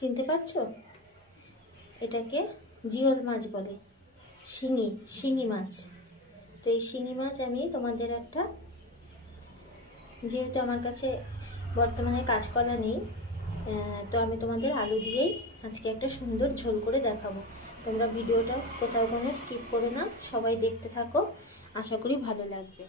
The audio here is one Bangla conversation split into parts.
চিনতে পারছো? এটাকে জিওল মাছ বলে, শিঙি মাছ। তো এই শিঙি মাছ আমি তোমাদের একটা, যেহেতু আমার কাছে বর্তমানে কাঁচকলা নেই, তো আমি তোমাদের আলু দিয়েই আজকে একটা সুন্দর ঝোল করে দেখাবো। তোমরা ভিডিওটা কোথাও কোনো স্কিপ করো না, সবাই দেখতে থাকো, আশা করি ভালো লাগবে।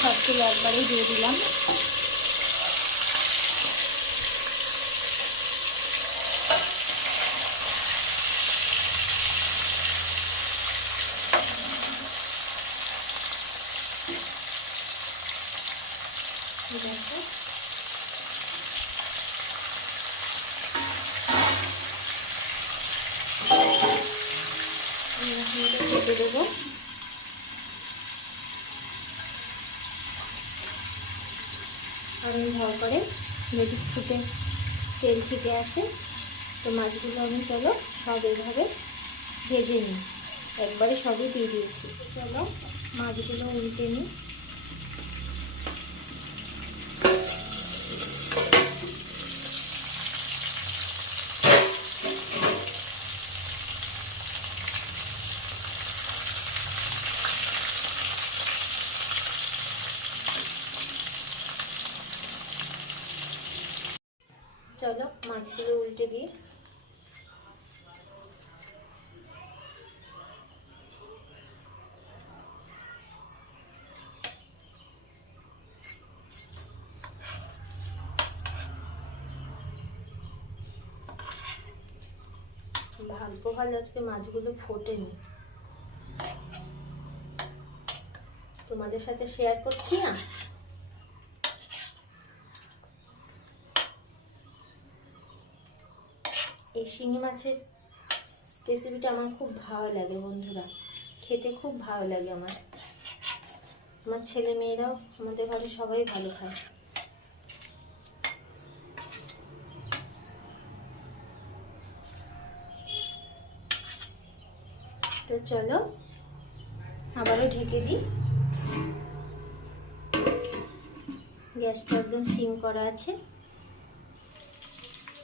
সবগুলো একবারেই দিয়ে দিলাম। দেখো কেটে দেবো। আমি ভালো করে যদি ফুটে তেল ছিটে আসে, তো মাছগুলো আমি চলো সব এইভাবে ভেজে নিই। একবারে সবই দিয়ে দিয়েছি। চলো মাছগুলো উল্টে নিই। চলো মাছগুলো উল্টে দিই। ভালো আজকে মাছগুলো ফোটেনি, তোমাদের সাথে শেয়ার করছি না। এই শিঙি মাছের রেসিপিটা আমার খুব ভালো লাগে বন্ধুরা, খেতে খুব ভালো লাগে আমার ছেলে মেয়েরাও, আমাদের ঘরে সবাই ভালো খায়। তো চলো আবারও ঢেকে দিই। গ্যাসটা একদম সিম করা আছে।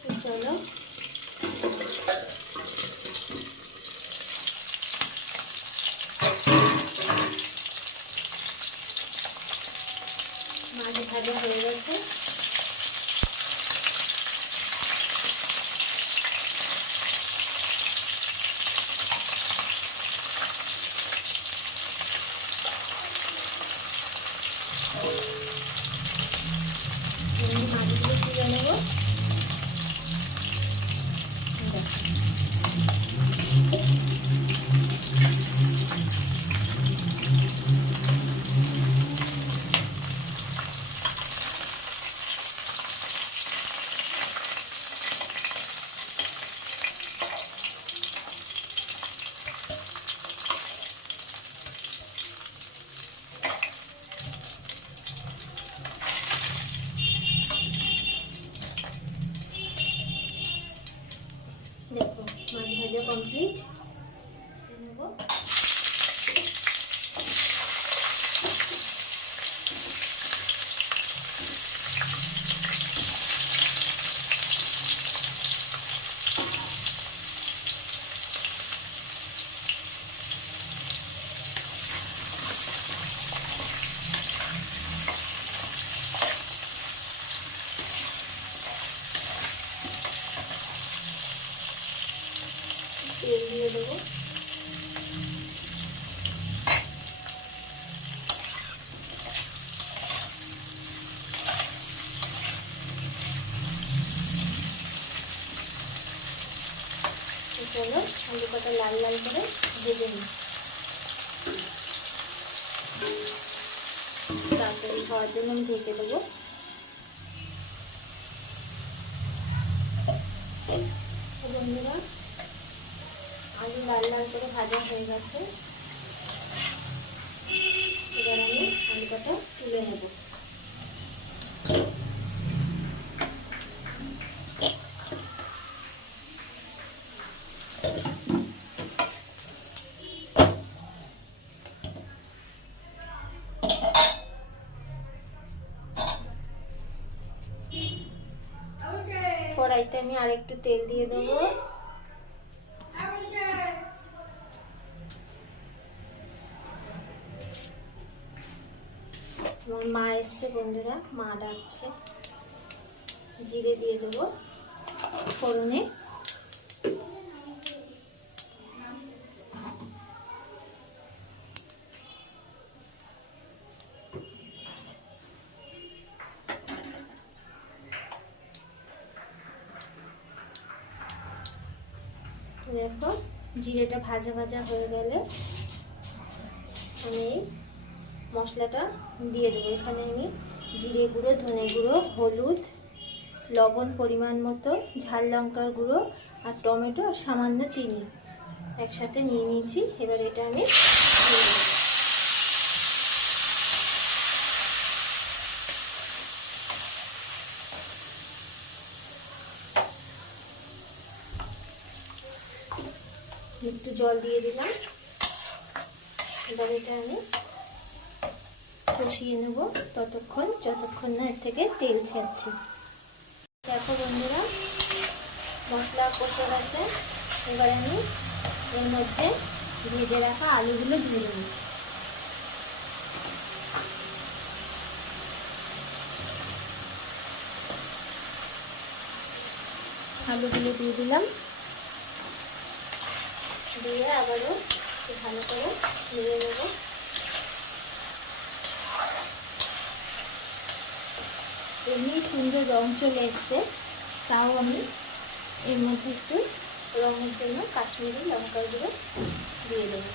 তো চলো মাছ ভাজা হয়ে গেছে। মাছগুলো তুলে নেব। দেখো মাছ ভাজা কমপ্লিট। নেব তেল দিয়ে দেবো। চলো আলু কটা লাল লাল করে ভেজে নিই। তাড়াতাড়ি খাওয়ার জন্য আমি ঢেকে দেবো। বন্ধুরা আলু লাল লাল করে ভাজা হয়ে গেছে। এবার আমি আলু কটা তুলে নেব। কড়াইতে আমি আর একটু তেল দিয়ে দেবো। আমার মা এসছে বন্ধুরা, মা ডাকছে। জিরে দিয়ে দেবো ফোড়নে। দেখো জিরেটা ভাজা ভাজা হয়ে গেলে আমি মশলাটা দিয়ে দেবো। এখানে আমি জিরে গুঁড়ো, ধনে গুঁড়ো, হলুদ, লবণ পরিমাণ মতো, ঝাল লঙ্কার গুঁড়ো আর টমেটো আর সামান্য চিনি একসাথে নিয়ে নিয়েছি। এবার এটা আমি দিয়ে দেবো। একটু জল দিয়ে দিলাম। এবার এটা আমি কষিয়ে নেব ততক্ষণ যতক্ষণ না এর থেকে তেল ছাড়ছে। দেখো বন্ধুরা মশলা কষে গেছে। এবার আমি এর মধ্যে ভেজে রাখা আলুগুলো দিয়ে দেব। আলুগুলো দিয়ে দিলাম, দিয়ে আবারও ভালো করে নেড়ে নেব। এমনি সুন্দর রং চলে এসছে, তাও আমি এর মধ্যে একটু রঙের জন্য কাশ্মীরি লঙ্কার গুঁড়ো দিয়ে দেবো।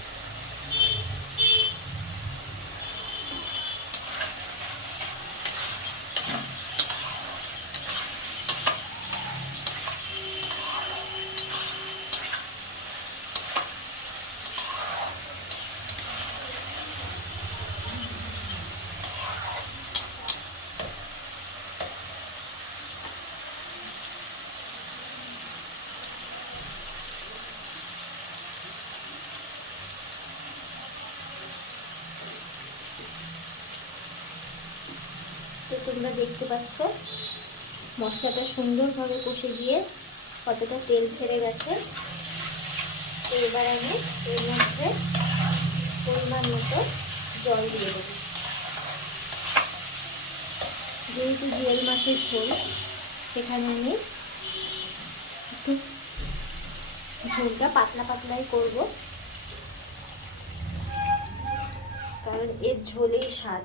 তো তোমরা দেখতে পাচ্ছ মশলাটা সুন্দরভাবে কষে গিয়ে কতটা তেল ছেড়ে গেছে। তো এবার আমি এর মধ্যে পরিমাণ মতো জল দিয়ে দেবো। যেহেতু জিওল মাছের ঝোল, সেখানে আমি একটু ঝোলটা পাতলা পাতলাই করব, কারণ এর ঝোলেই স্বাদ।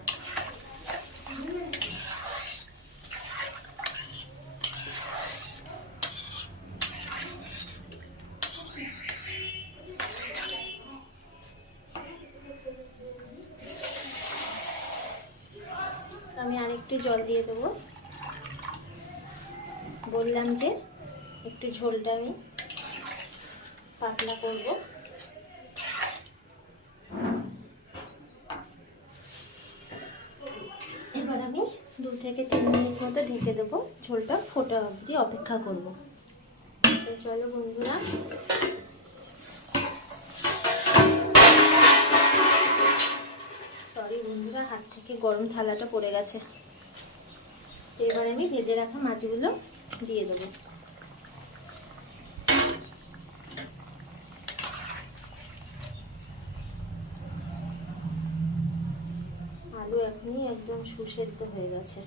আমি আরেকটু জল দিয়ে দেবো। বললাম যে একটু ঝোলটা আমি পাতলা করব। এবার আমি 2 থেকে 3 মিনিট মতো ঢেকে দেবো, ঝোলটা ফোটা অবধি অপেক্ষা করব। তো চলো বন্ধুরা, সরি বন্ধুরা, হাত থেকে গরম থালাটা পড়ে গেছে। তো এবার আমি ভেজে রাখা মাছগুলো দিয়ে দেবো। আলু এখনই একদম সুসেদ্ধ হয়ে গেছে।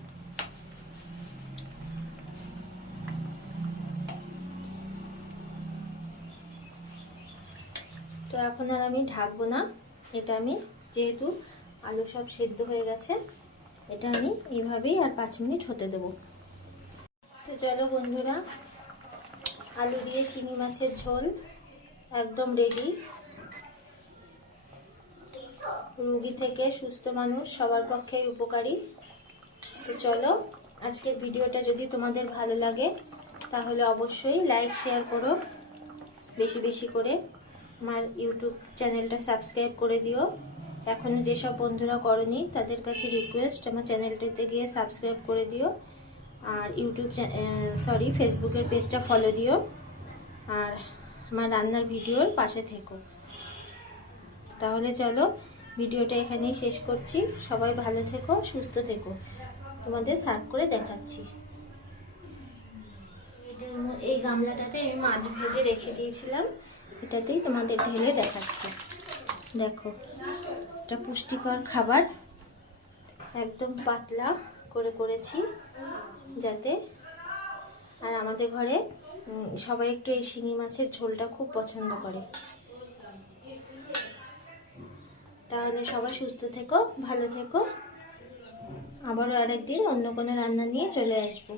তো এখন আর আমি ঢাকবো না, এটা আমি যেহেতু আলু সব সেদ্ধ হয়ে গেছে, এটা আমি এইভাবেই আর 5 মিনিট হতে দেবো। তো চলো বন্ধুরা, আলু দিয়ে শিঙি মাছের ঝোল একদম রেডি। রোগী থেকে সুস্থ মানুষ সবার পক্ষেই উপকারী। তো চলো, আজকের ভিডিওটা যদি তোমাদের ভালো লাগে তাহলে অবশ্যই লাইক শেয়ার করো বেশি বেশি করে। আমার ইউটিউব চ্যানেলটা সাবস্ক্রাইব করে দিও। এখনও যেসব বন্ধুরা করনি তাদের কাছে রিকোয়েস্ট, আমার চ্যানেলটাতে গিয়ে সাবস্ক্রাইব করে দিও। আর ফেসবুকের পেজটা ফলো দিও। আর আমার রান্নার ভিডিওর পাশে থেকো। তাহলে চলো, ভিডিওটা এখানেই শেষ করছি। সবাই ভালো থেকো, সুস্থ থেকো। তোমাদের সার্ভ করে দেখাচ্ছি। এই গামলাটাতে আমি মাছ ভেজে রেখে দিয়েছিলাম, এটাতেই তোমাদের ঢেলে দেখাচ্ছি। দেখো, এটা পুষ্টিকর খাবার, একদম পাতলা করে করেছি যাতে। আর আমাদের ঘরে সবাই একটু এই শিঙি মাছের ঝোলটা খুব পছন্দ করে। তাহলে সবাই সুস্থ থেকো, ভালো থেকো। আবারও আরেকদিন অন্য কোনো রান্না নিয়ে চলে আসবো।